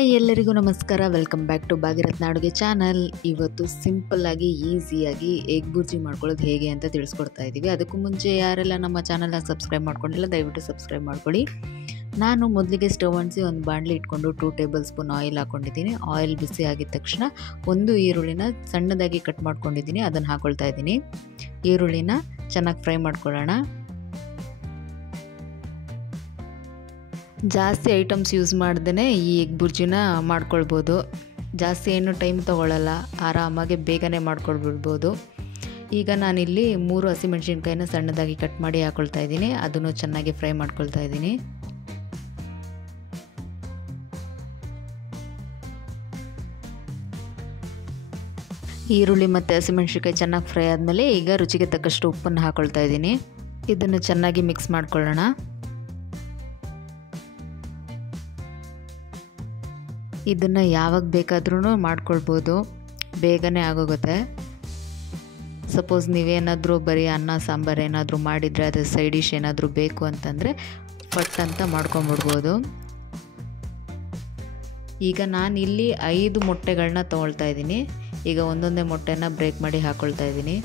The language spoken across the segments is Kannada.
ಹಾಯ್ ಎಲ್ಲರಿಗೂ ನಮಸ್ಕಾರ. ವೆಲ್ಕಮ್ ಬ್ಯಾಕ್ ಟು ಭಾಗ್ಯರತ್ನ ಅಡುಗೆ ಚಾನಲ್. ಇವತ್ತು ಸಿಂಪಲ್ಲಾಗಿ ಈಸಿಯಾಗಿ ಎಗ್ ಬುರ್ಜಿ ಮಾಡ್ಕೊಳ್ಳೋದು ಹೇಗೆ ಅಂತ ತಿಳಿಸ್ಕೊಡ್ತಾ ಇದ್ದೀವಿ. ಅದಕ್ಕೂ ಮುಂಚೆ ಯಾರೆಲ್ಲ ನಮ್ಮ ಚಾನಲ್ನ ಸಬ್ಸ್ಕ್ರೈಬ್ ಮಾಡ್ಕೊಂಡಿಲ್ಲ ದಯವಿಟ್ಟು ಸಬ್ಸ್ಕ್ರೈಬ್ ಮಾಡ್ಕೊಳ್ಳಿ. ನಾನು ಮೊದಲಿಗೆ ಸ್ಟವ್ ಅಂಟಿಸಿ ಒಂದು ಬಾಣಲಿ ಇಟ್ಕೊಂಡು 2 ಟೇಬಲ್ ಸ್ಪೂನ್ ಆಯಿಲ್ ಹಾಕ್ಕೊಂಡಿದ್ದೀನಿ. ಆಯಿಲ್ ಬಿಸಿ ಆಗಿದ ತಕ್ಷಣ ಒಂದು ಈರುಳ್ಳಿನ ಸಣ್ಣದಾಗಿ ಕಟ್ ಮಾಡ್ಕೊಂಡಿದ್ದೀನಿ, ಅದನ್ನು ಹಾಕ್ಕೊಳ್ತಾ ಇದ್ದೀನಿ. ಈರುಳ್ಳಿನ ಚೆನ್ನಾಗಿ ಫ್ರೈ ಮಾಡ್ಕೊಳ್ಳೋಣ. ಜಾಸ್ತಿ ಐಟಮ್ಸ್ ಯೂಸ್ ಮಾಡ್ದೇ ಈ ಎಗ್ ಬುರ್ಜಿನ ಮಾಡ್ಕೊಳ್ಬೋದು. ಜಾಸ್ತಿ ಏನು ಟೈಮ್ ತೊಗೊಳ್ಳಲ್ಲ, ಆರಾಮಾಗಿ ಬೇಗನೆ ಮಾಡ್ಕೊಳ್ಬಿಡ್ಬೋದು. ಈಗ ನಾನಿಲ್ಲಿ 3 ಹಸಿಮೆಣಸಿನ್ಕಾಯಿನ ಸಣ್ಣದಾಗಿ ಕಟ್ ಮಾಡಿ ಹಾಕ್ಕೊಳ್ತಾ ಇದ್ದೀನಿ. ಅದನ್ನು ಚೆನ್ನಾಗಿ ಫ್ರೈ ಮಾಡ್ಕೊಳ್ತಾ ಇದ್ದೀನಿ. ಈರುಳ್ಳಿ ಮತ್ತು ಹಸಿಮೆಣಸಿನ್ಕಾಯಿ ಚೆನ್ನಾಗಿ ಫ್ರೈ ಆದಮೇಲೆ ಈಗ ರುಚಿಗೆ ತಕ್ಕಷ್ಟು ಉಪ್ಪನ್ನು ಹಾಕ್ಕೊಳ್ತಾ ಇದ್ದೀನಿ. ಇದನ್ನು ಚೆನ್ನಾಗಿ ಮಿಕ್ಸ್ ಮಾಡ್ಕೊಳ್ಳೋಣ. ಇದನ್ನು ಯಾವಾಗ ಬೇಕಾದ್ರೂ ಮಾಡ್ಕೊಳ್ಬೋದು, ಬೇಗನೆ ಆಗೋಗುತ್ತೆ. ಸಪೋಸ್ ನೀವೇನಾದರೂ ಬರೀ ಅನ್ನ ಸಾಂಬಾರು ಏನಾದರೂ ಮಾಡಿದರೆ ಅದು ಸೈಡ್ ಡಿಶ್ ಏನಾದರೂ ಬೇಕು ಅಂತಂದರೆ ಪಟ್ ಅಂತ ಮಾಡ್ಕೊಂಬಿಡ್ಬೋದು. ಈಗ ನಾನಿಲ್ಲಿ 5 ಮೊಟ್ಟೆಗಳನ್ನ ತೊಗೊಳ್ತಾ ಇದ್ದೀನಿ. ಈಗ ಒಂದೊಂದೇ ಮೊಟ್ಟೆನ ಬ್ರೇಕ್ ಮಾಡಿ ಹಾಕ್ಕೊಳ್ತಾ ಇದ್ದೀನಿ.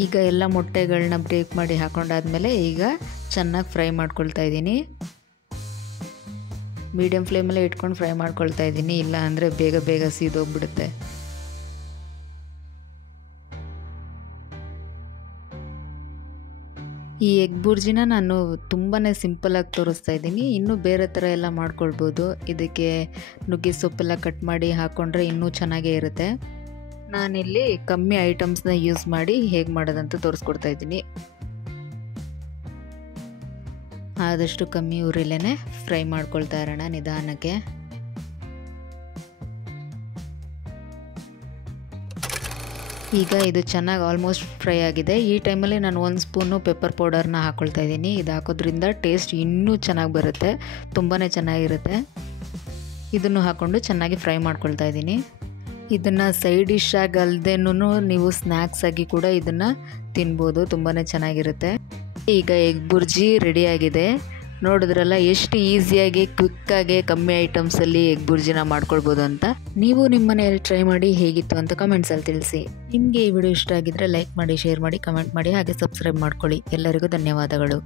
ಈಗ ಎಲ್ಲ ಮೊಟ್ಟೆಗಳನ್ನ ಬ್ರೇಕ್ ಮಾಡಿ ಹಾಕೊಂಡಾದ್ಮೇಲೆ ಈಗ ಚೆನ್ನಾಗಿ ಫ್ರೈ ಮಾಡ್ಕೊಳ್ತಾ ಇದ್ದೀನಿ. ಮೀಡಿಯಮ್ ಫ್ಲೇಮಲ್ಲೇ ಇಟ್ಕೊಂಡು ಫ್ರೈ ಮಾಡ್ಕೊಳ್ತಾ ಇದ್ದೀನಿ, ಇಲ್ಲ ಅಂದರೆ ಬೇಗ ಬೇಗ ಸೀದೋಗ್ಬಿಡುತ್ತೆ. ಈ ಎಗ್ ಬುರ್ಜಿನ ನಾನು ತುಂಬಾ ಸಿಂಪಲಾಗಿ ತೋರಿಸ್ತಾ ಇದ್ದೀನಿ. ಇನ್ನೂ ಬೇರೆ ಥರ ಎಲ್ಲ ಮಾಡ್ಕೊಳ್ಬೋದು. ಇದಕ್ಕೆ ನುಗ್ಗೆ ಸೊಪ್ಪೆಲ್ಲ ಕಟ್ ಮಾಡಿ ಹಾಕ್ಕೊಂಡ್ರೆ ಇನ್ನೂ ಚೆನ್ನಾಗೇ ಇರುತ್ತೆ. ನಾನಿಲ್ಲಿ ಕಮ್ಮಿ ಐಟಮ್ಸ್ನ ಯೂಸ್ ಮಾಡಿ ಹೇಗೆ ಮಾಡೋದಂತ ತೋರಿಸ್ಕೊಡ್ತಾ ಇದ್ದೀನಿ. ಆದಷ್ಟು ಕಮ್ಮಿ ಉರಿಲೇ ಫ್ರೈ ಮಾಡ್ಕೊಳ್ತಾ ಇರೋಣ ನಿಧಾನಕ್ಕೆ. ಈಗ ಇದು ಚೆನ್ನಾಗಿ ಆಲ್ಮೋಸ್ಟ್ ಫ್ರೈ ಆಗಿದೆ. ಈ ಟೈಮಲ್ಲಿ ನಾನು 1 ಸ್ಪೂನು ಪೆಪ್ಪರ್ ಪೌಡರ್ನ ಹಾಕ್ಕೊಳ್ತಾ ಇದ್ದೀನಿ. ಇದು ಹಾಕೋದ್ರಿಂದ ಟೇಸ್ಟ್ ಇನ್ನೂ ಚೆನ್ನಾಗಿ ಬರುತ್ತೆ, ತುಂಬಾ ಚೆನ್ನಾಗಿರುತ್ತೆ. ಇದನ್ನು ಹಾಕ್ಕೊಂಡು ಚೆನ್ನಾಗಿ ಫ್ರೈ ಮಾಡ್ಕೊಳ್ತಾ ಇದ್ದೀನಿ. ಇದನ್ನು ಸೈಡ್ ಡಿಶ್ ಆಗಿ ಅಲ್ಲದೇನೂ ನೀವು ಸ್ನ್ಯಾಕ್ಸ್ ಆಗಿ ಕೂಡ ಇದನ್ನು ತಿನ್ಬೋದು, ತುಂಬಾ ಚೆನ್ನಾಗಿರುತ್ತೆ. ಈಗ ಎಗ್ ಬುರ್ಜಿ ರೆಡಿಯಾಗಿದೆ. ನೋಡಿದ್ರಲ್ಲ ಎಷ್ಟು ಈಸಿಯಾಗಿ ಕ್ವಿಕ್ಕಾಗಿ ಕಮ್ಮಿ ಐಟಮ್ಸಲ್ಲಿ ಎಗ್ ಬುರ್ಜಿನ ಮಾಡ್ಕೊಳ್ಬೋದು ಅಂತ. ನೀವು ನಿಮ್ಮ ಮನೆಯಲ್ಲಿ ಟ್ರೈ ಮಾಡಿ ಹೇಗಿತ್ತು ಅಂತ ಕಮೆಂಟ್ಸಲ್ಲಿ ತಿಳಿಸಿ. ನಿಮಗೆ ಈ ವಿಡಿಯೋ ಇಷ್ಟ ಆಗಿದ್ದರೆ ಲೈಕ್ ಮಾಡಿ, ಶೇರ್ ಮಾಡಿ, ಕಮೆಂಟ್ ಮಾಡಿ, ಹಾಗೆ ಸಬ್ಸ್ಕ್ರೈಬ್ ಮಾಡ್ಕೊಳ್ಳಿ. ಎಲ್ಲರಿಗೂ ಧನ್ಯವಾದಗಳು.